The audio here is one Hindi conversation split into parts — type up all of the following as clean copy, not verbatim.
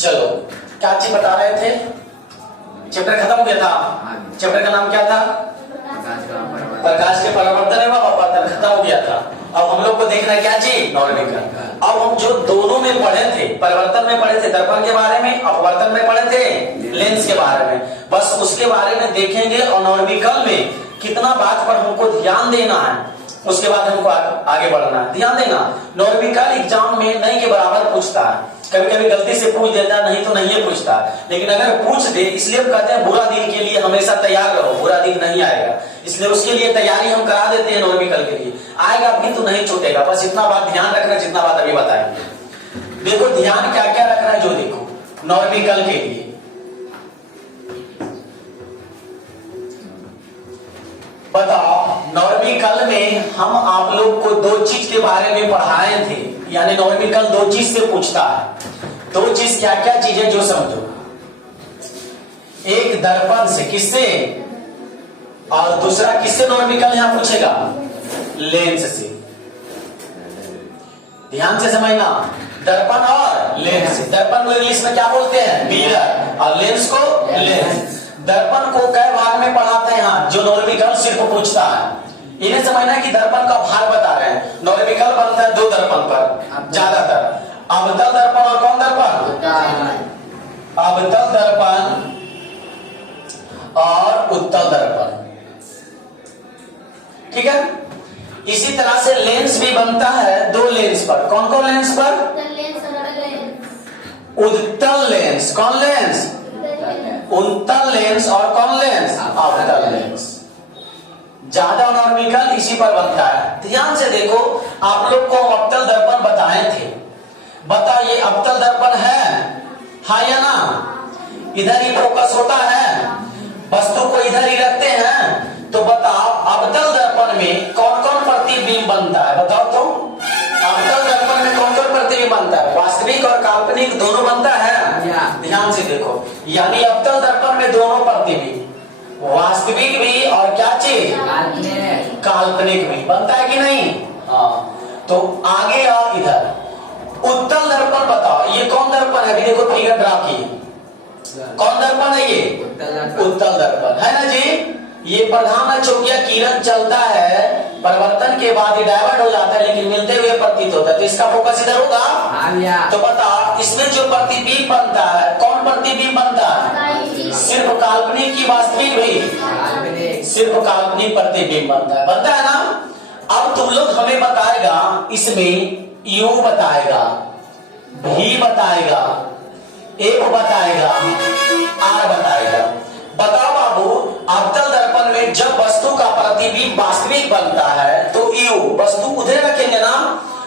चलो क्या चीज बता रहे थे? चैप्टर खत्म हो गया था। चैप्टर का नाम क्या था? प्रकाश के परावर्तन एवं अपवर्तन खत्म हो गया था। अब हम लोग को देखना है क्या चीज? नॉर्मिकल। अब हम जो दोनों में पढ़े थे, परिवर्तन में पढ़े थे दर्पण के बारे में, अपवर्तन में पढ़े थे लेंस के बारे में, बस उसके बारे में देखेंगे। और नॉर्मिकल में कितना बात पर हमको ध्यान देना है, उसके बाद हमको आगे बढ़ना है। ध्यान देना, नॉर्मिकल एग्जाम में नहीं के बराबर पूछता है, कभी कभी गलती से पूछ देता है, नहीं तो नहीं है पूछता। लेकिन अगर पूछ दे, इसलिए हम कहते हैं बुरा दिन के लिए हमेशा तैयार रहो, बुरा दिन नहीं आएगा, इसलिए उसके लिए तैयारी हम करा देते हैं। नॉर्मिकल के लिए आएगा भी तो नहीं छूटेगा। बस इतना बात ध्यान रखना, जितना बात अभी बताएंगे। देखो ध्यान क्या क्या रखना है, जो देखो नॉर्मिकल के लिए बताओ। नॉर्मिकल में हम आप लोग को दो चीज के बारे में पढ़ाए थे, यानी नॉर्मिकल दो चीज से पूछता है। दो चीज क्या क्या चीज है जो समझो। एक दर्पण से, किससे? और दूसरा किससे नॉर्मिकल यहां पूछेगा? लेंस से। ध्यान से समझना, दर्पण और लेंस से। दर्पण को इंग्लिश में क्या बोलते हैं? मिरर। और लेंस को लेंस। दर्पण को कई भाग में पढ़ाते हैं यहाँ, जो नॉर्मिकल सिर्फ पूछता है। इन्हें समझना कि दर्पण का भाग बता रहे हैं। नॉर्मिकल बनता है दो दर्पण पर ज्यादातर, अवतल दर्पण और कौन दर्पण? अवतल दर्पण और उत्तल दर्पण। ठीक है। इसी तरह से लेंस भी बनता है दो लेंस पर। कौन कौन लेंस पर? उत्तल लेंस। कौन लेंस? उत्तल लेंस। और कौन लेंस? अवतल लेंस। ज्यादा नॉर्मिकल इसी पर बनता है। ध्यान से देखो, आप लोग को अवतल दर्पण बताए थे। बता, ये अवतल दर्पण है, हाँ या ना? इधर ही फोकस होता है, वस्तु को इधर ही रखते हैं। तो बताओ अवतल दर्पण में कौन कौन प्रतिबिंब बनता है? बताओ तो, अवतल दर्पण में कौन कौन प्रतिबिंब बनता है? वास्तविक और काल्पनिक दोनों बनता है। ध्यान से देखो, यानी अवतल दर्पण में दोनों प्रतिबिंब, वास्तविक भी और क्या चीज? काल्पनिक भी बनता है कि नहीं? हाँ। तो आगे आओ इधर, उत्तल दर्पण बताओ। ये कौन दर्पण है? अभी देखो फिगर ड्रा की, कौन दर्पण है ये? उत्तल दर्पण है ना जी। ये प्रधान चौकिया किरण चलता है, परिवर्तन के बाद ये डायवर्ट हो जाता है, लेकिन मिलते हुए प्रतीत होता है, तो इसका फोकस इधर होगा। तो बता, इसमें जो प्रतिबिंब बनता है, कौन प्रतिबिंब बनता है? सिर्फ काल्पनिक की वास्तविक भी? सिर्फ काल्पनिक प्रतिबिंब बनता है ना। अब तुम लोग हमें बताएगा, इसमें यू बताएगा, भी बताएगा, एक बताएगा, आर बताएगा। बताओ बाबू, अवतल दर्पण में जब वस्तु का प्रतिबिंब वास्तविक बनता है तो यू, वस्तु उधर रखेंगे ना,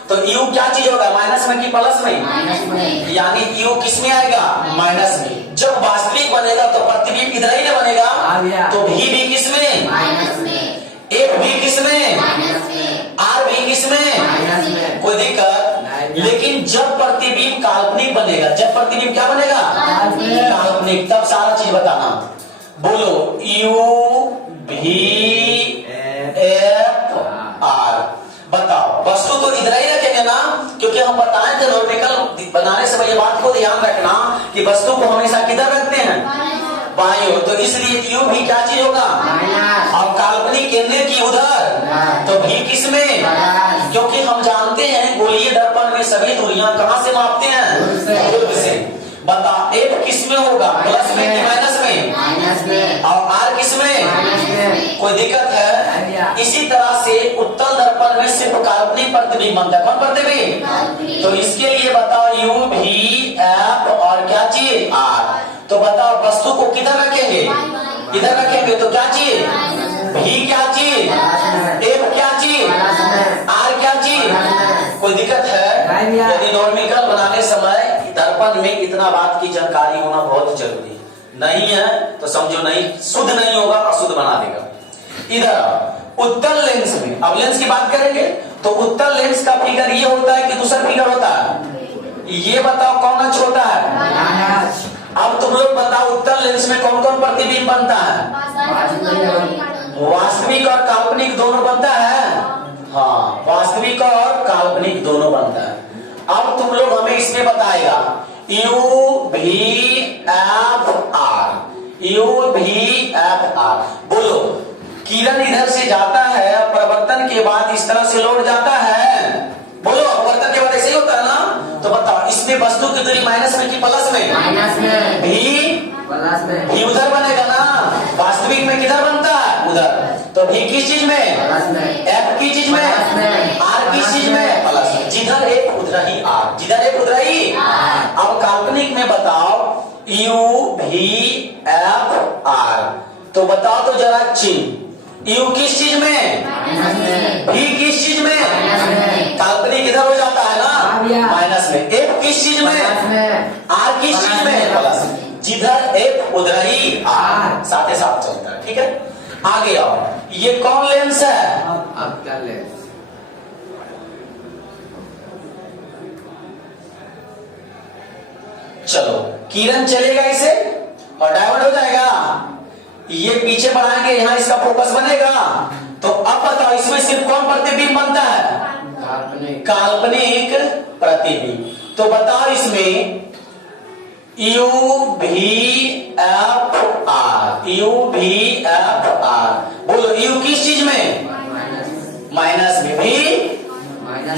तो यू क्या चीज होगा? माइनस में कि प्लस में? माइनस में। यानी यू किस में आएगा? माइनस में। जब वास्तविक बनेगा तो प्रतिबिंब इधर ही ना बनेगा, तो भी किस में? माइनस में। एक भी किस में? माइनस में। आर भी किस में? माइनस में। कोई दिक्कत? लेकिन जब प्रतिबिंब काल्पनिक बनेगा, जब प्रतिबिंब क्या बनेगा? काल्पनिक, तब सारा चीज बताना। बोलो, यू भी एफ आर। बताओ, वस्तु तो इधर ही रखेंगे ना, क्योंकि हम बताए थे नॉर्मिकल बनाने से ये बात को ध्यान रखना कि वस्तु को हमेशा किधर रखते हैं? बाईं ओर। तो इसलिए यू भी क्या चीज होगा? और काल्पनिक केंद्र की उधर, तो भी किस में? क्योंकि हम जानते हैं गोलीय दर्पण में सभी दूरियां कहां से मापते हैं? ध्रुव से। बता, एफ किस में होगा? प्लस में कि माइनस में? माइनस में। और आर किस में? माइनस में। कोई दिक्कत है? इसी तरह से उत्तल दर्पण में सिर्फ काल्पनिक प्रतिबिंब बनता है। कौन प्रतिबिंब? तो इसके लिए बताओ, यू भी एफ और क्या चीज? आर। तो बताओ वस्तु को किधर रखेंगे? इधर रखेंगे, तो क्या चीज? भी क्या चीज? एफ क्या चीज? आर क्या चीज? कोई दिक्कत है? नहीं भैया। यदि नॉर्मिकल बनाने समय दर्पण में इतना बात की जानकारी होना बहुत जरूरी है। नहीं है तो समझो नहीं, शुद्ध नहीं होगा, अशुद्ध बना देगा। इधर उत्तल लेंस में, अब लेंस की बात करेंगे तो उत्तल लेंस का फिगर ये होता है कि दूसरा फिगर होता है? ये बताओ कौन अच्छा होता है? अब तुम लोग बताओ उत्तल लेंस में कौन कौन प्रतिबिंब बनता है? वास्तविक और काल्पनिक दोनों बनता है। हाँ, वास्तविक और काल्पनिक दोनों बनता है। अब तुम लोग हमें इसमें बताएगा यू भी एफ आर, यू भी एफ आर। बोलो, किरण इधर से जाता है, परिवर्तन के बाद इस तरह से लौट जाता है। बोलो, परिवर्तन के बाद ऐसे ही होता है ना? तो बताओ इसमें वस्तु की दूरी माइनस में कि प्लस में? माइनस में। भी प्लस में। भी उधर बनेगा ना, वास्तविक में किधर बनता है? उधर। तो भी किस चीज में? प्लस में। एफ की चीज में? प्लस में। आर किस चीज में? प्लस में। जिधर एक उधर ही आर, जिधर एक उधर ही। अब काल्पनिक में बताओ यू भी एफ आर, तो बताओ तो जरा चिन्ह, यू किस चीज में? माइनस में। भी किस चीज में? माइनस में। काल्पनिक इधर हो जाता है हाँ भैया। ना, माइनस में। एफ किस चीज में? प्लस में। आर किस चीज में? प्लस में। जिधर एक उधर ही आर, साथ साथ चलता है। ठीक है, आगे आओ। ये कौन लेंस है? अब क्या ले? चलो, किरण चलेगा इसे और डाइवर्ट हो जाएगा। ये पीछे बढ़ाएंगे, यहाँ इसका फोकस बनेगा। तो अब बताओ इसमें सिर्फ कौन प्रतिबिंब बनता है? काल्पनिक। काल्पनिक प्रतिबिंब। तो बताओ इसमें यू भी एफ आर, यू भी एफ आर। बोलो, यू किस चीज में? माइनस में। भी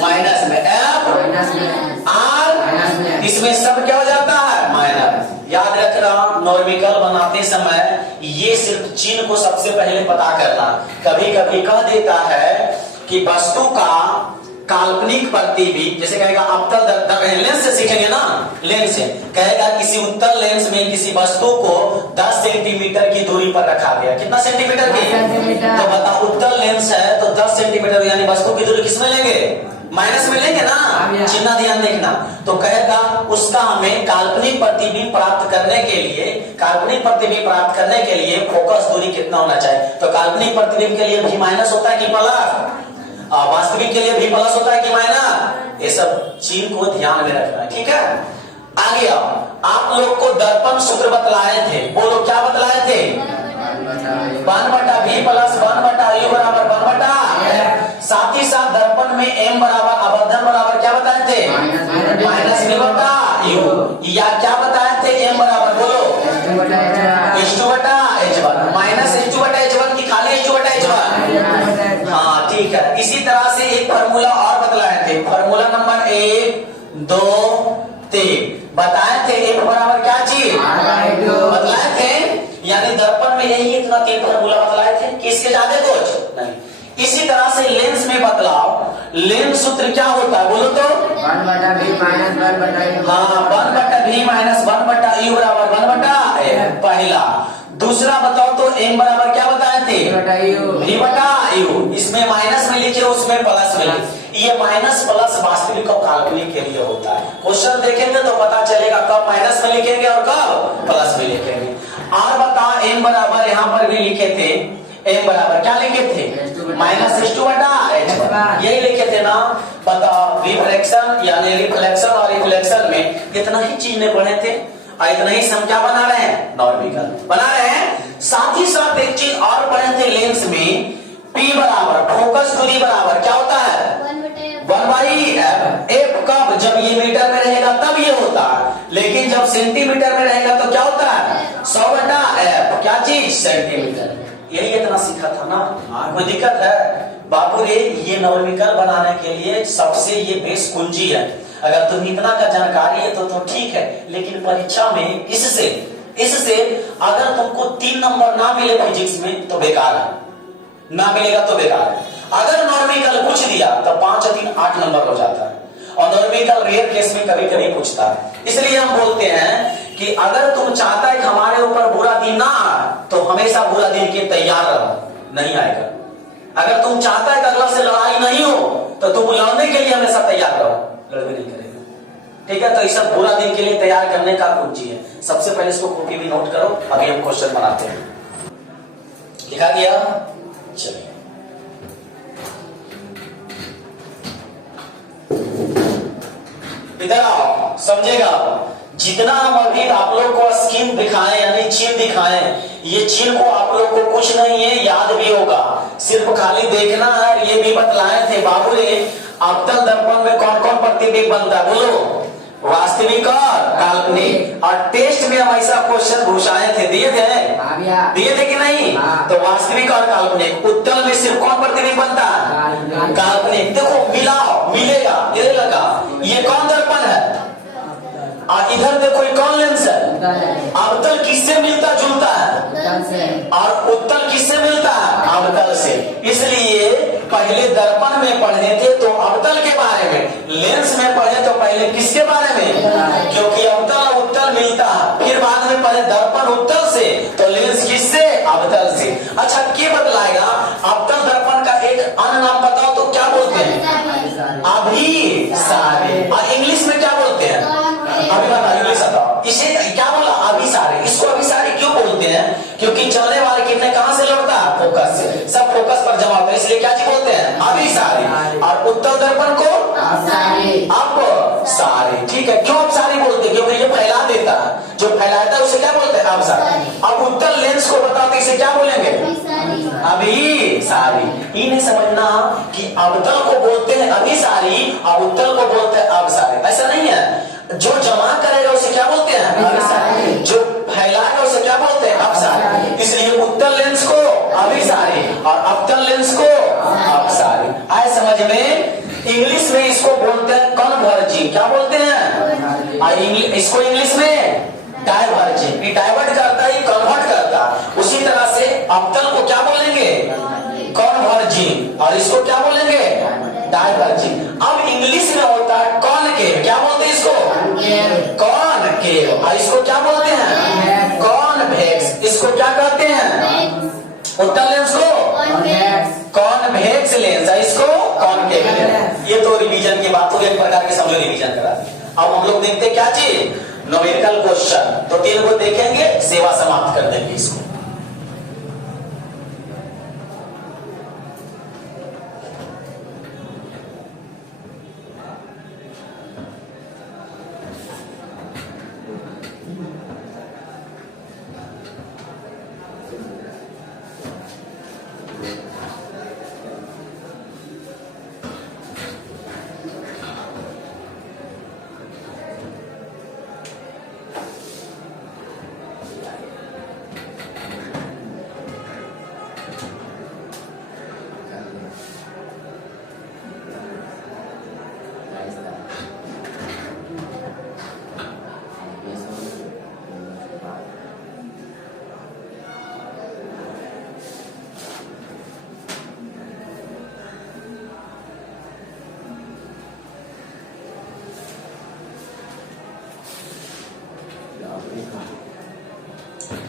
माइनस में। एफ माइनस में। आर माइनस में। इसमें सब क्या हो जाता है? माइनस। याद रखना, नॉर्मिकल बनाते समय ये सिर्फ चिन्ह को सबसे पहले पता करना। कभी कभी कह देता है कि वस्तु का काल्पनिक प्रतिबिंब, जैसे कहेगा अवतल लेंस से सीखेंगे ना, लेंस से कहेगा किसी उत्तल लेंस में किसी वस्तु को 10 सेंटीमीटर की दूरी पर रखा गया। कितना सेंटीमीटर की? 10 सेंटीमीटर। तो बताओ उत्तल लेंस है तो 10 सेंटीमीटर यानी वस्तु की दूरी किसमें लेंगे? माइनस में लेंगे ना। चिन्ह ध्यान देखना। तो कहेगा उसका हमें काल्पनिक प्रतिबिंब प्राप्त करने के लिए, काल्पनिक प्रतिबिंब प्राप्त करने के लिए फोकस दूरी कितना होना चाहिए? तो काल्पनिक प्रतिबिंब के लिए भी माइनस होता है कि प्लस? वास्तविक के लिए भी प्लस होता है कि माइनस? ये सब चिन्ह को ध्यान में रखना है। ठीक है, आगे आओ। आप लोग को दर्पण सूत्र बतलाए थे। बोलो, क्या बतलाए थे? 1/v प्लस 1/u बराबर 1/f। साथ ही साथ दर्पण में m बराबर अवर्धन बराबर क्या बताए थे? Minus v/u। या क्या बताए थे? m बराबर बोलो h2/h1। माइनस h2/h1 की खाली h2/h1? हाँ, ठीक है। इसी तरह से एक फार्मूला और बतलाए थे, फार्मूला नंबर 1, 2, 3 बताए थे। एक बराबर क्या चीज? बतलाए थे। यानी दर्पण में यही इतना 3 फार्मूला बतलाए थे कि इसके ज्यादा कुछ नहीं। इसी तरह से लेंस में बतलाओ। लेंस सूत्र क्या होता है? बोलो तो। 1/v minus 1/u। हाँ, 1/v माइनस 1/u बराबर 1/f पहला। दूसरा बताओ तो m बराबर क्या बताए थे? v/u। इसमें माइनस में लिखे, उसमें प्लस में लिखे। ये माइनस प्लस वास्तविक और काल्पनिक के लिए होता है। क्वेश्चन देखेंगे तो पता चलेगा कब माइनस में लिखेंगे और कब प्लस में लिखेंगे। और बताओ m बराबर यहाँ पर भी लिखे थे, m बराबर क्या लिखे थे? Minus h2/h1। यही लिखे थे ना। बताओ, रिफ्लेक्शन यानी रिफ्लेक्शन और रिफ्लेक्शन में इतना ही चीज ने पढ़े थे और इतना ही हम क्या बना रहे हैं? नॉर्मिकल बना रहे हैं। साथ ही साथ एक चीज और पढ़े थे लेंस में, P बराबर फोकस दूरी बराबर क्या होता है? 1/f। f कब? जब ये मीटर में रहेगा तब ये होता है, लेकिन जब सेंटीमीटर में रहेगा तो क्या होता है? 100/f। क्या चीज? सेंटीमीटर। यही इतना सीखा था ना। कोई दिक्कत है? बापू रे, ये नॉर्मिकल बनाने के लिए सबसे ये बेस कुंजी है। अगर तुम इतना का जानकारी है तो ठीक है, लेकिन परीक्षा में इससे अगर तुमको 3 नंबर ना मिले फिजिक्स में तो बेकार है, ना मिलेगा तो बेकार है। अगर नॉर्मिकल पूछ दिया तो 5 और 3 8 नंबर हो जाता है, और नॉर्मिकल रेयर केस में कभी कभी पूछता है। इसलिए हम बोलते हैं कि अगर तुम चाहता है कि हमारे ऊपर बुरा दिन ना आए तो हमेशा बुरा दिन के तैयार रहो, नहीं आएगा। अगर तुम चाहता है कि अगला से लड़ाई नहीं हो तो तुम लड़ने के लिए हमेशा तैयार रहो। गड़बड़ नहीं करेगा। ठीक है, तो ये सब पूरा दिन के लिए तैयार करने का कुंजी है। सबसे पहले इसको कॉपी भी नोट करो, अभी हम क्वेश्चन बनाते हैं। लिखा गया, चलिए इधर आओ, समझेगा। जितना हम अभी आप लोग को स्कीम दिखाएं यानी चिन्ह दिखाएं, ये चिन्ह को आप लोग को कुछ नहीं है, याद भी होगा, सिर्फ खाली देखना है। ये भी बतलाए थे बाबू ने, अवतल दर्पण में कौन कौन प्रतिबिंब बनता है, बोलो, वास्तविक और काल्पनिक। और टेस्ट में हम ऐसा क्वेश्चन घुसाए थे, दिए थे कि नहीं? तो वास्तविक और काल्पनिक। उत्तल में सिर्फ कौन प्रतिबिंब बनता है? काल्पनिक। देखो मिलाओ, मिलेगा, ये लगा, ये कौन दर्पण है और इधर देखो ये कौन लेंस है? अवतल किससे मिलता जुलता है और उत्तल किससे मिलता है? अवतल से। इसलिए पहले दर्पण में पढ़े थे तो अवतल के बारे में, लेंस में पढ़े तो पहले किसके बारे में? क्योंकि अवतल और उत्तल मिलता है। फिर बाद में पढ़े दर्पण उत्तल से तो लेंस किससे? अवतल से। अच्छा, क्या बतलाएगा? अवतल दर्पण का एक अन्य नाम बताओ तो क्या बोलते हैं? अभिसारी। और इंग्लिश में क्या बोलते हैं? अभी बताओ, इंग्लिश बताओ। इसे क्या बोला? अभिसारी। इसको अभिसारी क्यों बोलते हैं? क्योंकि चलने वाले कितने कहां से लौटता है? फोकस से। सब फोकस पर जमा होता है, इसलिए क्या जी बोलते हैं? अभिसारी। और उत्तल दर्पण को अपसारी। ठीक है, क्यों अपसारी बोलते हैं? क्योंकि ये फैला देता है, जो फैलाता है उसे क्या बोलते हैं? अपसारी। अब उत्तल लेंस को बताओ तो इसे क्या बोलेंगे? अभिसारी। ये नहीं समझना कि अवतल को बोलते हैं अभिसारी और उत्तल को बोलते हैं अपसारी, ऐसा नहीं है। जो जमा करेगा उसे क्या बोलते हैं? अभिसारी। जो फैलाएगा उसे क्या बोलते हैं? अपसारी। इसलिए उत्तल लेंस को अभिसारी और अवतल लेंस को अपसारी। आए समझ में? इंग्लिश में इसको बोलते हैं कन्वर्जिंग। क्या बोलते हैं? इसको इंग्लिश में डाइवर्जिंग। ये डाइवर्ट करता है, कन्वर्ट करता है। उसी तरह से अवतल को क्या बोलेंगे? कन्वर्जिंग। और इसको क्या बोलेंगे? डाइवर्जिंग। अब इंग्लिश में होता है कॉनकेव। क्या बोलते हैं इसको? कॉनकेव। और इसको क्या बोलते हैं? कॉन्वेक्स। इसको क्या कहते हैं? उत्तल लेंस को कॉन्वेक्स लेंस, इसको कॉनकेव लेंस। ये तो रिवीजन की बात हो गई, एक प्रकार के समझो रिवीजन करा दी। अब हम लोग देखते क्या चीज? Numerical question. तो 3 को देखेंगे, सेवा समाप्त कर देंगे इसको।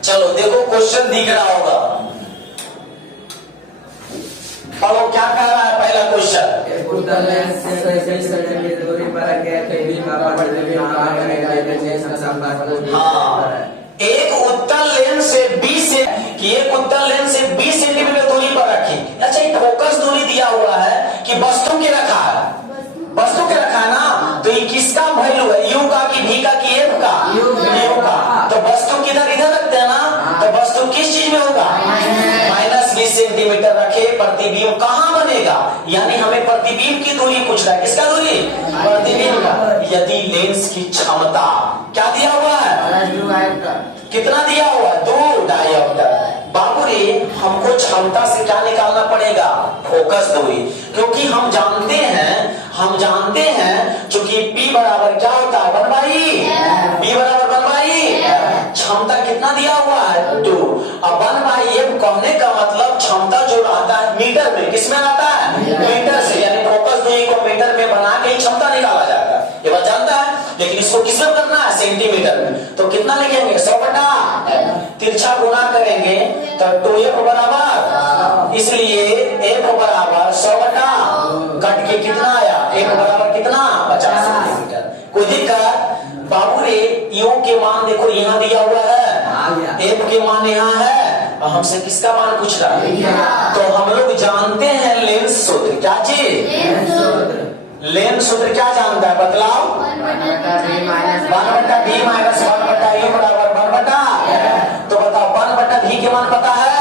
चलो देखो, क्वेश्चन दिख रहा होगा, पढ़ो क्या कह रहा है पहला क्वेश्चन। उत्तल लेंस से 21 सेंटीमीटर दूरी पर एक उत्तल लेंस से 20 से कि एक उत्तल लेंस से 20 सेंटीमीटर दूरी पर रखी। अच्छा, ये फोकस दूरी दिया हुआ है कि वस्तु के रखा है? वस्तु के रखा है ना, तो ये किसका वैल्यू है? यू का कि भी का कि एफ का? यू का। तो वस्तु किधर इधर रखते हैं ना, तो वस्तु किस चीज में होगा? -20 सेंटीमीटर रखे, प्रतिबिंब कहाँ बनेगा? यानी हमें प्रतिबिंब की दूरी पूछ रहा है। किसका दूरी? प्रतिबिंब का। यदि लेंस की क्षमता क्या दिया हुआ है? कितना दिया हुआ है? 2 डायोप्टर। बाबू रे, हमको क्षमता से क्या निकालना पड़ेगा? फोकस दूरी। क्योंकि हम जानते हैं चूंकि P बराबर क्या होता है? 1/, P बराबर 1/, क्षमता कितना दिया हुआ है? 2। अब 1/f कहने का मतलब क्षमता जो आता है मीटर में, किसमें आता है? मीटर से। यानी फोकस दूरी को मीटर में बना के ही क्षमता निकाला जाता है, ये बात जानता है। लेकिन इसको किसमें करना है? सेंटीमीटर में। तो कितना लिखेंगे? 100/f। तिरछा गुना करेंगे तो 2f बराबर, इसलिए f बराबर 100/, कट के कितना आया? f बराबर कितना? 50। कोई दिक्कत? बाबू रे यू के मान देखो यहाँ दिया हुआ है, एफ के मान यहाँ है, और हमसे किसका मान पूछ रहा है? तो हम लोग जानते हैं लेंस सूत्र। क्या चीज? लेंस सूत्र क्या जानता है बतलाओ? 1/b माइनस 1/u बराबर 1/। तो बताओ 1/v के मान पता है?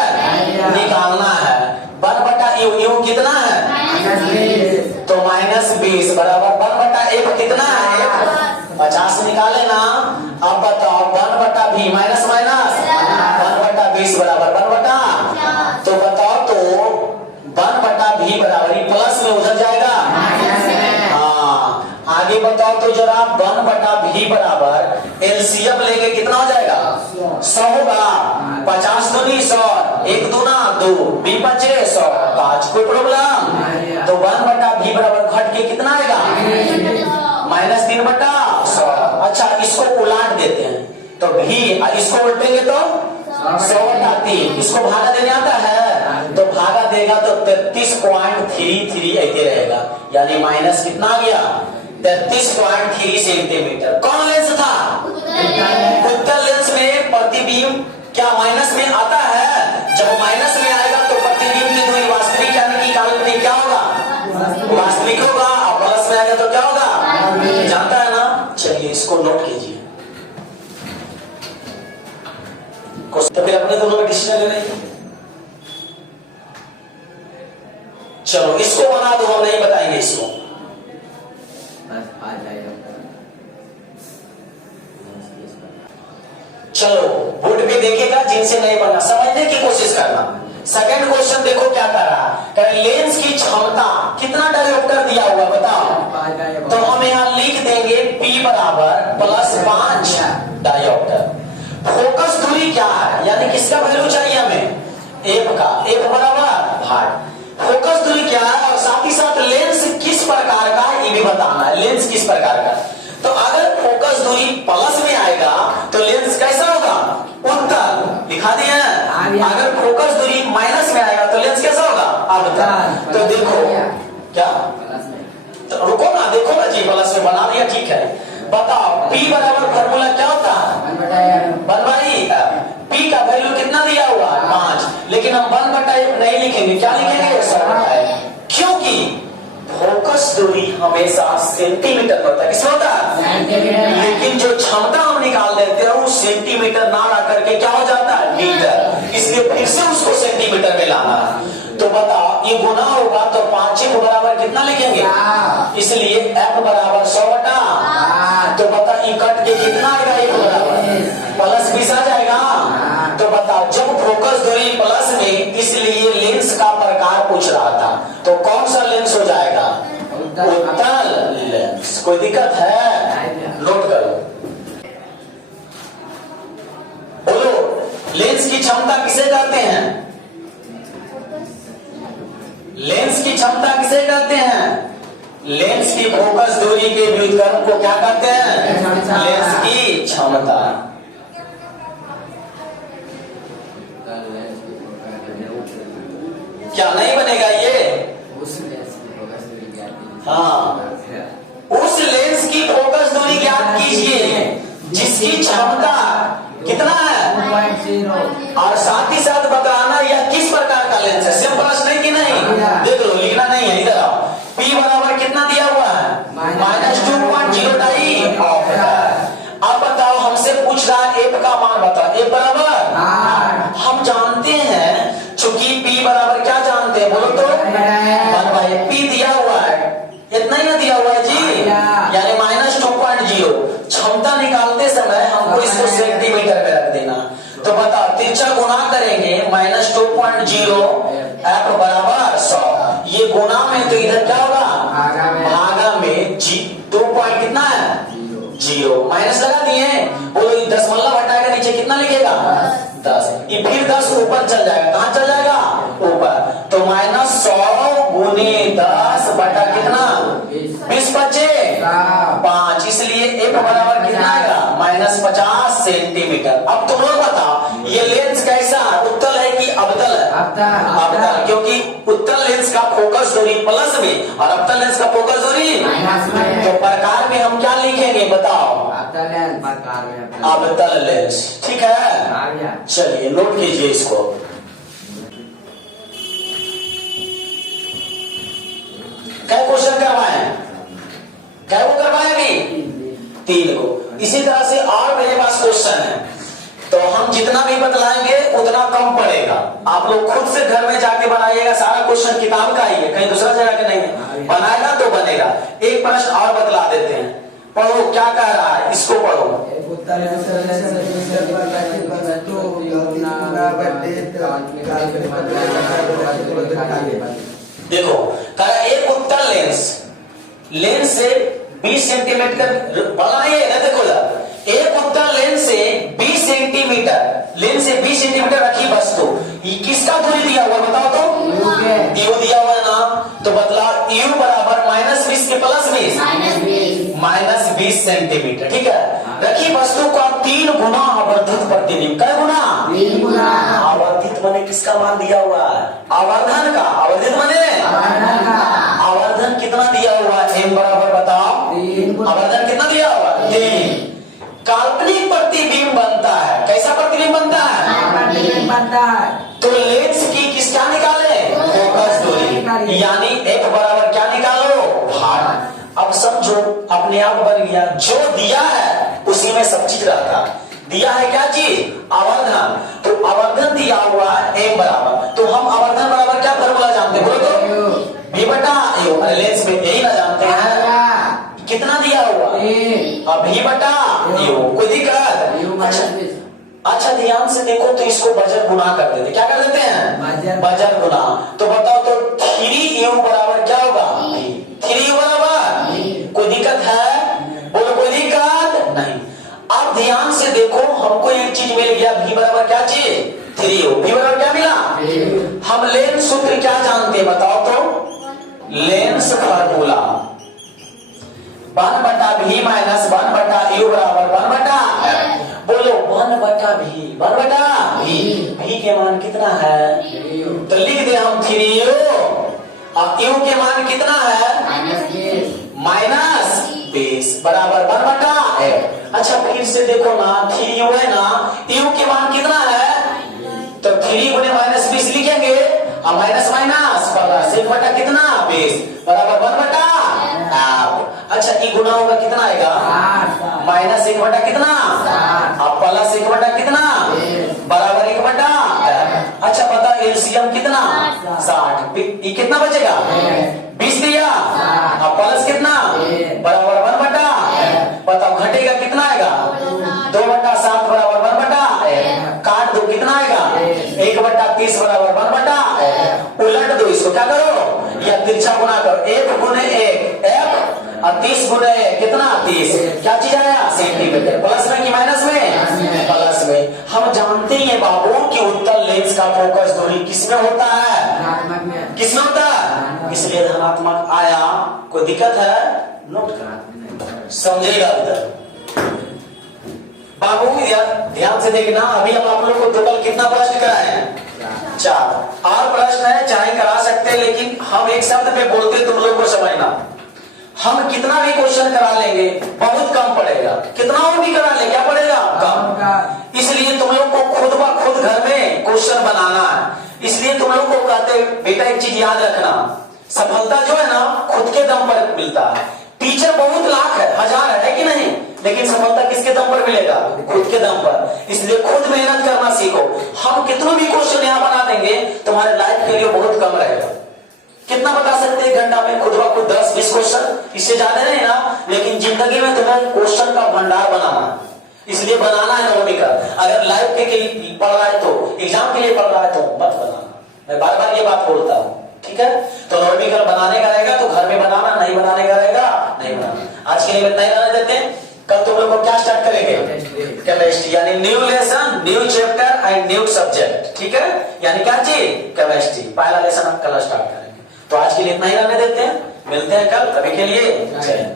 निकालना है। 1/u कितना है? तो -20 बराबर 1/f कितना है? 50 निकाले ना। अब बताओ 1/v माइनस माइनस 1/20 बराबर 1/। तो बताओ तो 1/v बराबर प्लस में उधर जाएगा। हाँ आगे बताओ तो जरा 1/v बराबर एलसीएम लेंगे कितना हो जाएगा? 100 होगा। 50 दूनी 100, 1 दूना 2, b बचे 100, 5। कोई प्रॉब्लम? तो 1/v बराबर घट के कितना आएगा? -3/100। अच्छा इसको उलाट देते हैं तो भी इसको उल्टेंगे तो 100/3। इसको भागा देने आता है तो भागा देगा तो 33.33 ऐसे रहेगा, यानी माइनस कितना आ गया? 33.3 सेंटीमीटर। कौन लेंस था? उत्तल लेंस में प्रतिबिंब क्या माइनस में आता है? जब माइनस में आएगा तो प्रतिबिंब की दूरी वास्तविक यानी कि काल्पनिक क्या होगा? वास्तविक होगा। और प्लस में आएगा तो क्या होगा? जानता है ना? चलिए इसको नोट कीजिए। तो फिर अपने दोनों में डिसीजन ले लेंगे। चलो इसको बना दो, हम नहीं बताएंगे इसको। चलो बोर्ड पे देखेगा, जिनसे नहीं बना समझने की कोशिश करना। सेकंड क्वेश्चन देखो क्या कर रहा है। लेंस की क्षमता कितना डायोप्टर दिया हुआ बताओ? तो हम यहाँ लिख देंगे P बराबर +5 डायोप्टर। फोकस दूरी क्या है, यानी किसका वैल्यू चाहिए हमें? एफ का। एफ बराबर भाग फोकस दूरी क्या है, और साथ ही साथ लेंस किस प्रकार का ये भी बताना है। लेंस किस प्रकार का? तो अगर फोकस दूरी प्लस में आएगा तो लेंस कैसा होगा? उत्तल। दिखा दिया है। अगर फोकस दूरी माइनस में आएगा तो लेंस कैसा होगा? अवतल। तो देखो क्या, तो रुको ना, देखो ना जी, प्लस में बना दिया ठीक है। बताओ P बराबर फॉर्मूला क्या होता है? 1/f। P का वैल्यू कितना दिया हुआ? 5। लेकिन हम 1/f नहीं लिखेंगे, क्या लिखेंगे? 100/f। क्योंकि फोकस दूरी हमेशा सेंटीमीटर होता है। किसमें होता है? लेकिन जो क्षमता हम निकाल देते हैं वो सेंटीमीटर ना ला करके क्या हो जाता है? मीटर। इसलिए फिर से उसको सेंटीमीटर में लाना है। तो बताओ ये गुना होगा तो 5 को बराबर कितना लिखेंगे? इसलिए f बराबर 100/। तो बता ये कट के कितना आएगा? 1 बराबर +20 आ जाएगा। तो बताओ जब फोकस दूरी प्लस में, इसलिए लेंस का प्रकार पूछ रहा था, तो कौन सा लेंस हो जाएगा? उत्तल लेंस। कोई दिक्कत है? नोट करो। बोलो लेंस की क्षमता किसे कहते हैं? लेंस की क्षमता किसे कहते हैं? लेंस की फोकस दूरी के व्युत्क्रम को क्या कहते हैं? लेंस की क्षमता। क्या नहीं बनेगा ये? हाँ उस लेंस की फोकस दूरी ज्ञात कीजिए जिसकी क्षमता कितना है, और साथ ही साथ बताना यह किस प्रकार का लेंस है। सिंपल नहीं कि नहीं? देख लो, लिखना नहीं है, इधर आओ। P बराबर कितना दिया हुआ है? -2.0 डायोप्टर। अब बताओ हमसे पूछ रहा है F का मान बताओ। F बराबर हम जानते हैं, चूंकि P बराबर क्या जानते हैं बोलो तो? 1/P दिया हुआ है, इतना ही ना दिया हुआ है जी, यानी -2.0। क्षमता निकालते समय हमको इसको सेंटीमीटर में रख देना। तो बताओ तिरछा गुना करेंगे -2.0 F बराबर 100। ये गुना में तो इधर क्या होगा? भागा में 2 पॉइंट कितना है? 0। माइनस लगा दिए। बोलो 10 हटा के नीचे कितना लिखेगा? 10। ये फिर 10 ऊपर चल जाएगा। कहां चल जाएगा? ऊपर। तो -100 गुने 10 बटा कितना? 20 बचे 5। इसलिए F बराबर कितना आएगा? -50 सेंटीमीटर। अब तुम लोग बताओ ये लेंस कैसा है? उत्तल है कि अवतल है? अवतल। क्योंकि उत्तल लेंस का फोकस दूरी प्लस में और अवतल लेंस का फोकस दूरी। तो प्रकार में हम क्या लिखेंगे? अवतल लेंस। ठीक है, चलिए नोट कीजिए इसको। क्या क्वेश्चन करवाए, क्या वो करवाए अभी? 3 को। इसी तरह से और मेरे पास क्वेश्चन है, तो हम जितना भी बतलाएंगे उतना कम पड़ेगा। आप लोग खुद से घर में जाके बनाइएगा। सारा क्वेश्चन किताब का ही है, कहीं दूसरा जगह के नहीं है। बनाएगा तो बनेगा। एक प्रश्न और बतला देते हैं, पढ़ो क्या कह रहा है, इसको पढ़ो। देखो कह रहा एक उत्तल लेंस से 20 सेंटीमीटर बनाइए ना। देखो एक उत्तल लेंस से 20 सेंटीमीटर रखी वस्तु, ये किसका दूरी दिया हुआ बताओ तो? यू दिया हुआ है ना, तो बतला यू बराबर -20 के +20 -20 सेंटीमीटर। ठीक है, रखी वस्तु का 3 गुना आवर्धित प्रतिबिंब। कै गुना? आवर्धित माने किसका मान दिया हुआ है? आवर्धन का। आवर्धित माने आवर्धन कितना दिया हुआ है? m बराबर बताओ, आवर्धन कितना दिया हुआ है? 3। काल्पनिक प्रतिबिंब बनता है। कैसा प्रतिबिंब बनता है? तो लेंस की किसका निकाले? फोकस दूरी, यानी एक बराबर क्या निकालो? भाग। अब समझो अपने आप बन गया, जो दिया है उसी में सब चीज रहता है। दिया है क्या चीज? आवर्धन। तो आवर्धन दिया हुआ है m बराबर, तो हम आवर्धन बराबर क्या फॉर्मूला जानते हैं? बोलो तो v बटा u। लेंस में यही ना जानते हैं, कितना दिया हुआ? अब v बटा u। कोई दिक्कत? अच्छा ध्यान से देखो, तो इसको वजन गुना कर देते। क्या कर देते हैं? वजन गुना। तो बताओ तो 3u बराबर क्या होगा? 3u बराबर। कोई दिक्कत है? बोलो कोई दिक्कत नहीं। अब ध्यान से देखो, हमको एक चीज मिल गया, v बराबर क्या चीज? 3u। v बराबर क्या मिला? हम लेंस सूत्र क्या जानते हैं बताओ तो? लेंस फार्मूला 1 बटा v माइनस 1 बटा u बराबर 1 बटा, बोलो 1 बटा v। 1 बटा v के मान कितना है? तो लिख दे हम 3u। अब u के मान कितना है? -20 बराबर 1 बटा है। अच्छा फिर से देखो ना, 3u है ना, u के मान कितना है? तो 3 गुने -20 लिखेंगे, अब माइनस प्लस 1 बटा कितना? 20 बराबर 1 बटा। अच्छा ये गुना होगा कितना आएगा? -1 बटा कितना? अब प्लस 1 बटा कितना? बराबर 1 बटा। अच्छा बता एलसीएम कितना? 60। ये कितना बचेगा? 20 दिया, अब प्लस कितना? बराबर 1 बटा। बताओ घटेगा कितना आएगा? 2 बटा 7 बराबर 1 बटा। काट दो कितना आएगा? 1 बटा 30 बराबर 1 बटा। उलट दो इसको, क्या करो? या तिरछा गुना करो। 1 गुने 1 f और 30 गुने कितना? 30। क्या चीज आया? सेंटीमीटर। प्लस में कि माइनस में? प्लस में। हम जानते हैं बाबू कि उत्तल लेंस का फोकस दूरी किसमें होता है? किसमें होता है? इसलिए धनात्मक आया। कोई दिक्कत है? नोट करा, समझेगा उधर बाबू। ध्यान से देखना, अभी हम आप लोग को टोटल कितना प्रश्न कराए? 4। और प्रश्न है चाहे करा सकते हैं, लेकिन हम एक शब्द पे बोलते तुम लोग को समझना। हम कितना भी क्वेश्चन करा लेंगे बहुत कम पड़ेगा। कितना भी करा ले क्या पड़ेगा? कम। इसलिए तुम लोग को खुद ब खुद घर में क्वेश्चन बनाना है। इसलिए तुम लोग को कहते बेटा एक चीज याद रखना, सफलता जो है ना खुद के दम पर मिलता है। टीचर बहुत लाख है, हजार है कि नहीं, लेकिन सफलता किसके दम पर मिलेगा? खुद के दम पर। इसलिए खुद मेहनत करना सीखो। हम कितना भी क्वेश्चन यहाँ बना देंगे तुम्हारे लाइफ के लिए बहुत कम रहेगा। कितना बता सकते हैं? 1 घंटा में खुद ब खुद 10-20 क्वेश्चन, इससे ज्यादा नहीं ना। लेकिन जिंदगी में तुम्हें क्वेश्चन का भंडार बनाना, इसलिए बनाना है नवमी का। अगर लाइफ के लिए पढ़ रहा है तो, एग्जाम के लिए पढ़ रहा है तो मत बनाना। मैं बार बार ये बात बोलता हूँ, ठीक है? तो नवमी का बनाने का रहेगा तो घर में बनाना, नहीं बनाने का रहेगा नहीं बनाना। आज के लिए नहीं बनाने देते हैं। कल तुम लोग को क्या स्टार्ट करेंगे? केमिस्ट्री, यानी new lesson, new chapter and new subject. ठीक है, यानी क्या चीज? केमिस्ट्री। पहला लेसन कल स्टार्ट करेंगे। तो आज के लिए इतना ही रहने देते हैं, मिलते हैं कल। अभी के लिए जय हिंद।